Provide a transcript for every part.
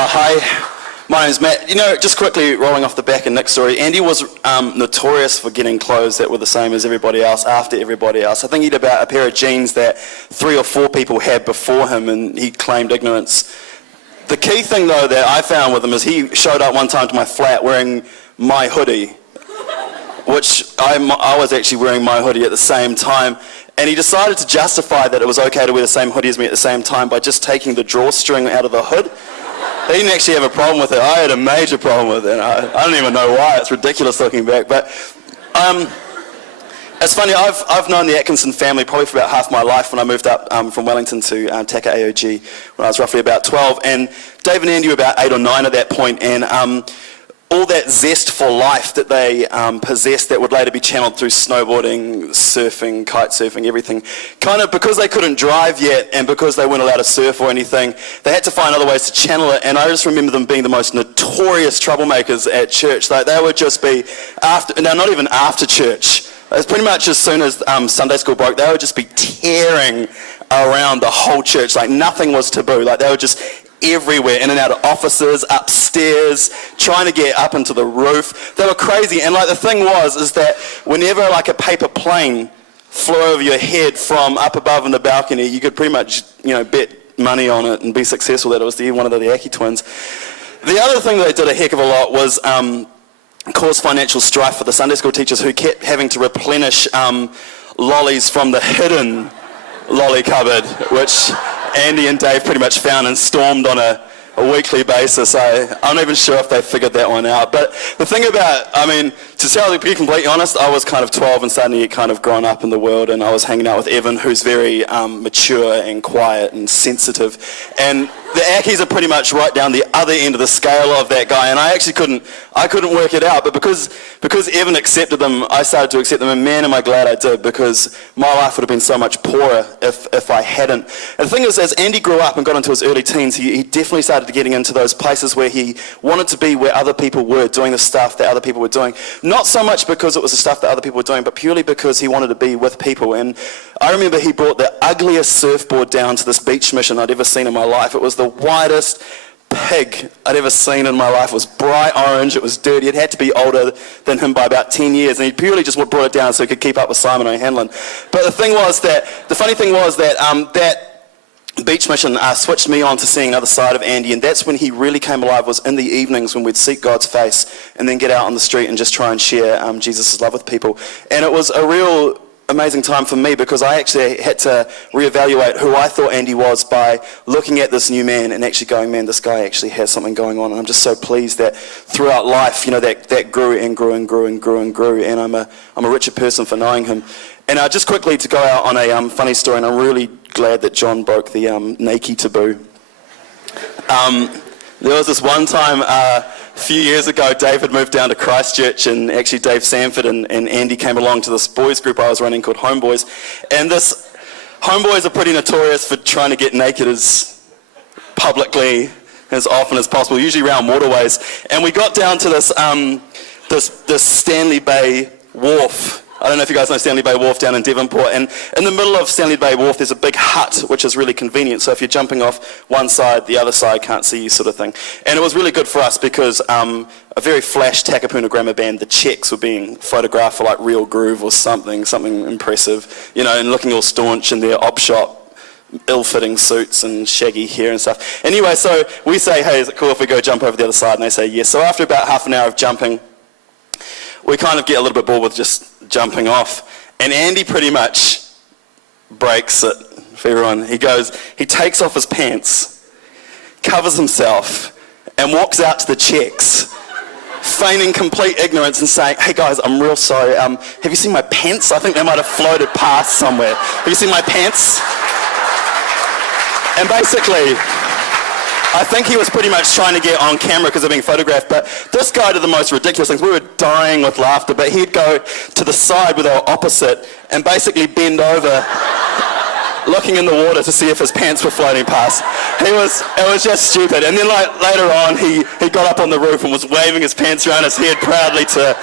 Hi, my name's Matt. You know, just quickly rolling off the back of Nick's story, Andy was notorious for getting clothes that were the same as everybody else, after everybody else. I think he had about a pair of jeans that 3 or 4 people had before him, and he claimed ignorance. The key thing, though, that I found with him is he showed up one time to my flat wearing my hoodie, which I was actually wearing my hoodie at the same time. And he decided to justify that it was okay to wear the same hoodie as me at the same time by just taking the drawstring out of the hood. He didn't actually have a problem with it. I had a major problem with it. I don't even know why. It's ridiculous looking back. But it's funny, I've known the Atkinson family probably for about half my life when I moved up from Wellington to Taka AOG when I was roughly about 12. And Dave and Andy were about 8 or 9 at that point, and all that zest for life that they possessed that would later be channeled through snowboarding, surfing, kite surfing, everything, kind of because they couldn't drive yet and because they weren't allowed to surf or anything, they had to find other ways to channel it. And I just remember them being the most notorious troublemakers at church. Like, they would just be not even after church. It was pretty much as soon as Sunday school broke, they would just be tearing around the whole church. Like, nothing was taboo. Like, they were just everywhere, in and out of offices, upstairs, trying to get up into the roof. They were crazy. And like, the thing is that whenever like a paper plane flew over your head from up above in the balcony, you could pretty much, bet money on it and be successful that it was one of the Aky twins. The other thing that they did a heck of a lot was cause financial strife for the Sunday school teachers, who kept having to replenish lollies from the hidden lolly cupboard, which Andy and Dave pretty much found and stormed on a weekly basis. I'm not even sure if they figured that one out. But the thing about, to be completely honest, I was kind of 12 and starting to get kind of grown up in the world, and I was hanging out with Evan, who's very mature and quiet and sensitive. And the Akys are pretty much right down the other end of the scale of that guy, and I actually couldn't work it out. But because Evan accepted them, I started to accept them, and man, am I glad I did, because my life would have been so much poorer if I hadn't. And the thing is, as Andy grew up and got into his early teens, he definitely started getting into those places where he wanted to be where other people were, doing the stuff that other people were doing. Not so much because it was the stuff that other people were doing, but purely because he wanted to be with people. And I remember he brought the ugliest surfboard down to this beach mission I'd ever seen in my life. It was the whitest pig I'd ever seen in my life. It was bright orange, it was dirty, it had to be older than him by about 10 years, and he purely just brought it down so he could keep up with Simon O'Hanlon. But the funny thing was that that beach mission switched me on to seeing another side of Andy, and that's when he really came alive, was in the evenings when we'd seek God's face and then get out on the street and just try and share Jesus' love with people. And it was a real amazing time for me, because I actually had to reevaluate who I thought Andy was by looking at this new man and actually going, man, this guy actually has something going on. And I'm just so pleased that throughout life, that grew and grew and grew and grew and grew, and I'm a richer person for knowing him. And just quickly to go out on a funny story, and I'm really glad that John broke the Nike taboo. There was this one time a few years ago, Dave had moved down to Christchurch, and actually Dave Sanford and Andy came along to this boys group I was running called Homeboys. And this Homeboys are pretty notorious for trying to get naked as publicly as often as possible, usually around waterways. And we got down to this this Stanley Bay wharf. I don't know if you guys know Stanley Bay Wharf down in Devonport, and in the middle of Stanley Bay Wharf there's a big hut, which is really convenient, so if you're jumping off one side, the other side can't see you, sort of thing. And it was really good for us because a very flash Takapuna grammar band, the Czechs, were being photographed for like Real Groove or something impressive, and looking all staunch in their op shop, ill-fitting suits and shaggy hair and stuff. Anyway, so we say, hey, is it cool if we go jump over the other side? And they say yes. So after about half an hour of jumping, we kind of get a little bit bored with just jumping off, and Andy pretty much breaks it for everyone. He takes off his pants, covers himself, and walks out to the Czechs, feigning complete ignorance and saying, hey guys, I'm real sorry, have you seen my pants? I think they might have floated past somewhere. Have you seen my pants? And basically, I think he was pretty much trying to get on camera because of being photographed, but this guy did the most ridiculous things. We were dying with laughter, but he'd go to the side where they were opposite and basically bend over, looking in the water to see if his pants were floating past. It was just stupid. And then later on, he got up on the roof and was waving his pants around his head proudly to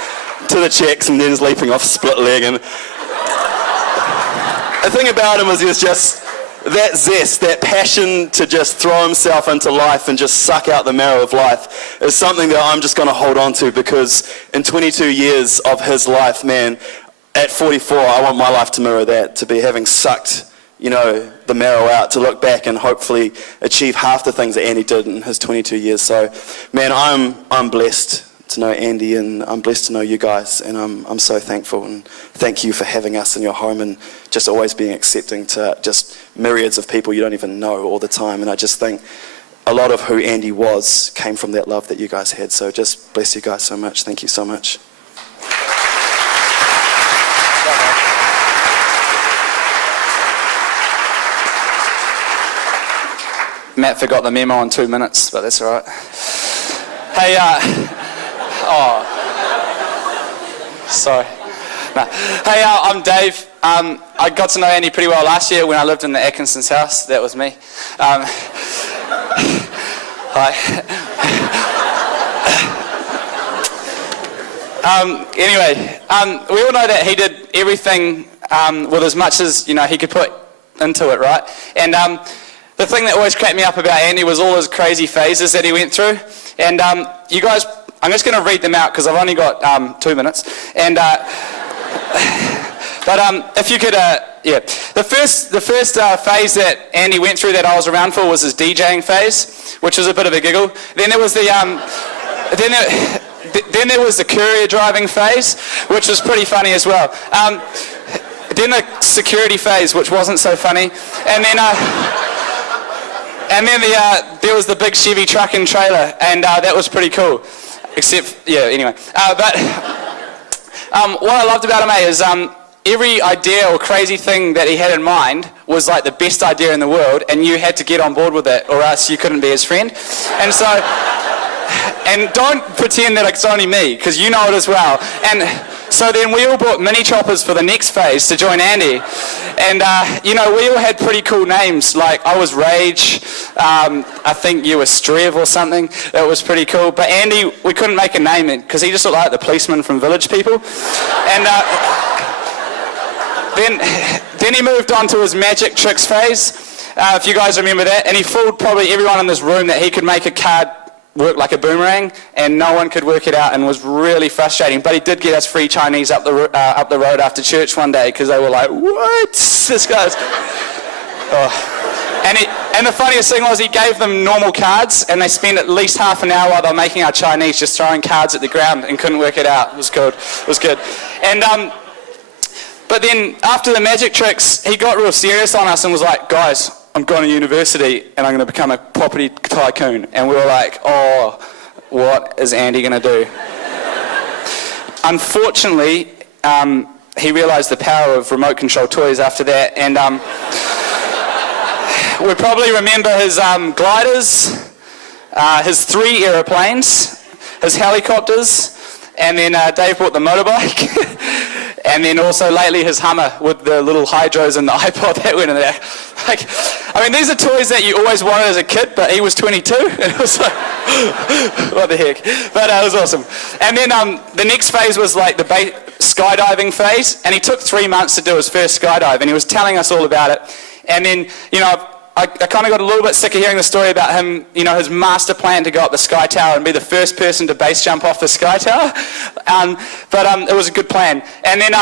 the Czechs, and then was leaping off split leg. And the thing about him was he was just that zest, that passion to just throw himself into life and just suck out the marrow of life is something that I'm just going to hold on to, because in 22 years of his life, man, at 44, I want my life to mirror that, to be having sucked, the marrow out, to look back and hopefully achieve half the things that Andy did in his 22 years. So, man, I'm blessed to know Andy, and I'm blessed to know you guys, and I'm so thankful, and thank you for having us in your home and just always being accepting to just myriads of people you don't even know all the time. And I just think a lot of who Andy was came from that love that you guys had. So just bless you guys so much. Thank you so much. Matt forgot the memo in 2 minutes, but that's all right. Hey, sorry. No. Hey, I'm Dave. I got to know Andy pretty well last year when I lived in the Atkinson's house. That was me. Hi. Anyway, we all know that he did everything with as much as he could put into it, right? And the thing that always cracked me up about Andy was all his crazy phases that he went through. And you guys, I'm just going to read them out because I've only got 2 minutes. And but if you could, the first phase that Andy went through that I was around for was his DJing phase, which was a bit of a giggle. Then there was the then there was the courier driving phase, which was pretty funny as well. Then the security phase, which wasn't so funny, and then there was the big Chevy truck and trailer, and that was pretty cool. Except, anyway. But what I loved about him is every idea or crazy thing that he had in mind was like the best idea in the world, and you had to get on board with it, or else you couldn't be his friend. And so, and don't pretend that it's only me, because you know it as well. And so then we all bought mini choppers for the next phase to join Andy. And, we all had pretty cool names. Like, I was Rage. I think you were Strev or something. That was pretty cool. But Andy, we couldn't make a name because he just looked like the policeman from Village People. And then he moved on to his magic tricks phase, if you guys remember that. And he fooled probably everyone in this room that he could make a card work like a boomerang, and no one could work it out, and was really frustrating. But he did get us free Chinese up the road after church one day, because they were like, "What? This guy's..." Oh. And the funniest thing was he gave them normal cards, and they spent at least half an hour while they were making our Chinese just throwing cards at the ground and couldn't work it out. It was good. It was good. And but then after the magic tricks, he got real serious on us and was like, "Guys, I'm going to university and I'm going to become a property tycoon." And we were like, "Oh, what is Andy going to do?" Unfortunately, he realised the power of remote control toys after that, and we probably remember his gliders, his 3 aeroplanes, his helicopters, and then Dave bought the motorbike. And then also lately his Hummer with the little hydros and the iPod that went in there. These are toys that you always wanted as a kid, but he was 22, and it was like, what the heck? But it was awesome. And then the next phase was like the skydiving phase, and he took 3 months to do his first skydive, and he was telling us all about it. And then, I kind of got a little bit sick of hearing the story about him, his master plan to go up the Sky Tower and be the first person to base jump off the Sky Tower. But it was a good plan. And then,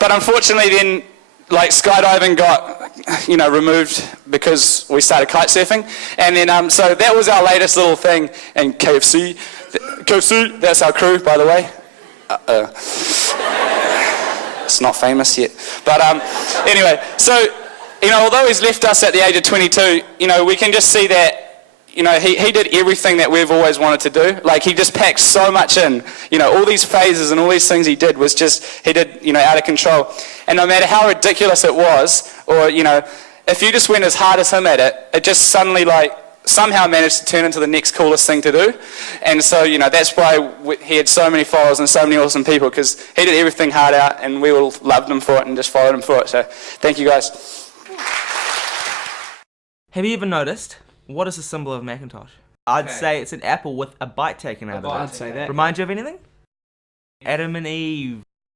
but unfortunately then, like, skydiving got, removed because we started kite surfing. And then, so that was our latest little thing. And KFC, that's our crew, by the way. It's not famous yet. But anyway, so... although he's left us at the age of 22, we can just see that, he did everything that we've always wanted to do. Like, he just packed so much in. All these phases and all these things he did was just, out of control. And no matter how ridiculous it was, or, if you just went as hard as him at it, it just suddenly, somehow managed to turn into the next coolest thing to do. And so, that's why he had so many followers and so many awesome people, because he did everything hard out, and we all loved him for it and just followed him for it. So, thank you guys. Have you ever noticed, what is the symbol of Macintosh? I'd say it's an apple with a bite taken out of it. I'd say that. Remind you of anything? Adam and Eve.